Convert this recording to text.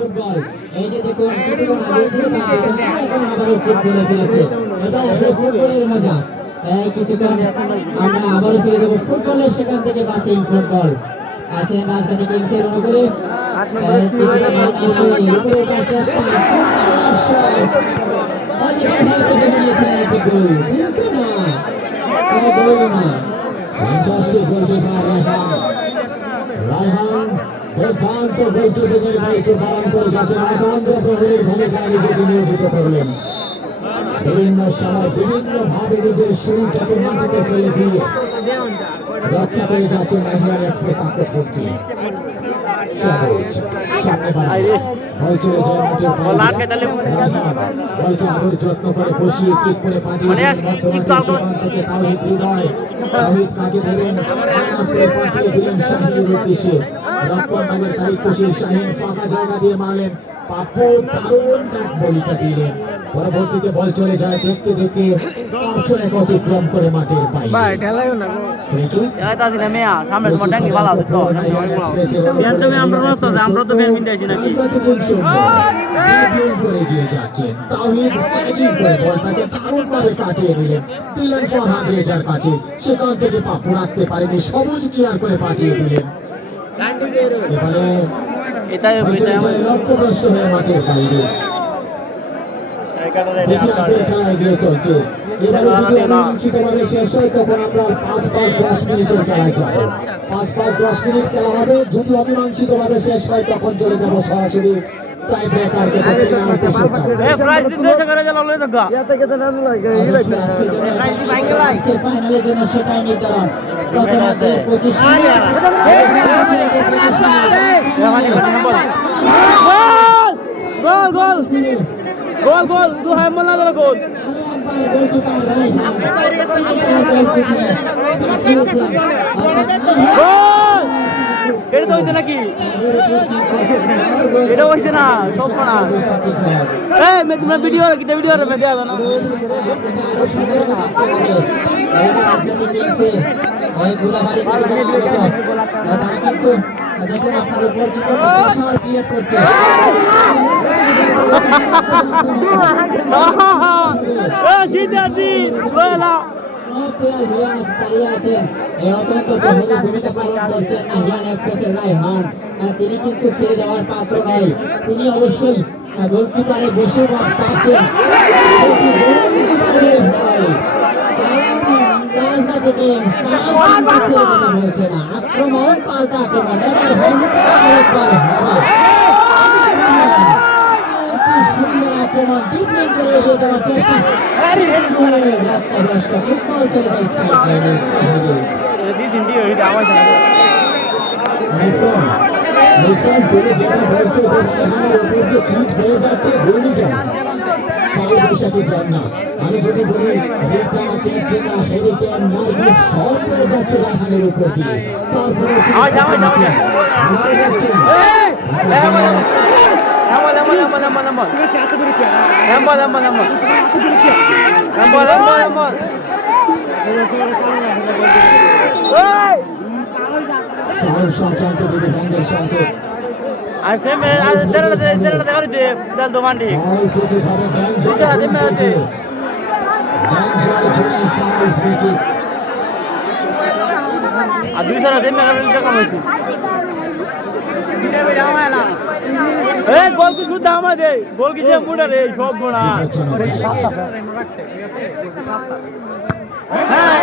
Football. এই যে দেখুন কিছুক্ষণ আগে এখন আবারও ফুটবলে ফিরেছে। এটা আসলে ফুটবলের মজা। এই কিছুক্ষণ আমরা আবারও ছেড়ে দেবো ফুটবলের, সেখান থেকে বাসিং ফুটবল আছেন রাজধানী কিংসের অনুকূলে। দুর্দান্ত গোলকিপিংয়ের দায়িত্ব পালন করে যাচ্ছেন অতন্ত্র প্রহরীর ভূমিকায় নিজেকে নিয়োজিত করলেন। বিভিন্ন সময় বিভিন্ন ভাবে নিজের শরীরটাকে মাটিতে ফেলে দিয়ে রক্ষা করে যাচ্ছেন নাহিয়ান এক্সপ্রেস আক্রমণকে। সামনে বাড়ায় বল চলে যায় মাঠের বাইরে, বলকে আদর যত্ন করে বসিয়ে ঠিক করে পাঠিয়ে থেকে তাওহিদ হৃদয়, তাওহিদ কাকে দেবেন পাঠিয়ে দিলেন শাহিনের উদ্দেশ্যে। রক্ষণভাগের দায়িত্বশীল শাহিন ফাঁকা জায়গা দিয়ে মারলেন, পাপ্পু দারুণ ডাক বলিটা দিলেন। পরবর্তীতে বল চলে যায় দেখতে দেখতে অপশনে অতিক্রম করে মাঠের বাইরে। সেখান থেকে পাপ্পু রাখতে পারেনি, সবুজ ক্লিয়ার করে পাঠিয়ে দিলেন। এবারে লক্ষ্যভ্রষ্ট হয়ে মাঠের বাইরে খেলা এগিয়ে চলছে। এবারে যদি অনিশ্চিতভাবে শেষ হয় তখন আমরা 5-10 মিনিটের খেলায় যাব। 5-10 মিনিট খেলা হবে। যদি অমীমাংসিতভাবে শেষ হয় তখন চলে যাব সরাসরি টাই ব্রেকারকে ফাইনালের জন্য সেটাই নির্ধারণ। গোল গোল দু হাই মনে না গোল এটা তো হইছে নাকি, এটা হইছে না সব না। এই মে ভিডিও কিটা ভিডিও রে মে দেয়া না ওই গুলাবাড়ি দেখুন আপনার উপর কি ক্রিয়েট করছে। তিনি কিন্তু ছেড়ে দেওয়ার পাত্র নয়, তিনি অবশ্যই গোলকিপারে বসে পাচ্ছেন। আক্রমণ পাল্টা আক্রমণ সুন্দর আক্রমণ ট্রিটমেন্ট করে এগিয়ে যাওয়ার চেষ্টা ফুটবল চলে যায়। আমি যদি বলি সব হয়ে যাচ্ছে রাহানের উপর দিয়ে, তারপরে সংক্রান্ত বিবেকানন্দের সংকেত গোল কি শুদ্ধ আমাদের গোল কি যে মুড়া রে সব গোনা হ্যাঁ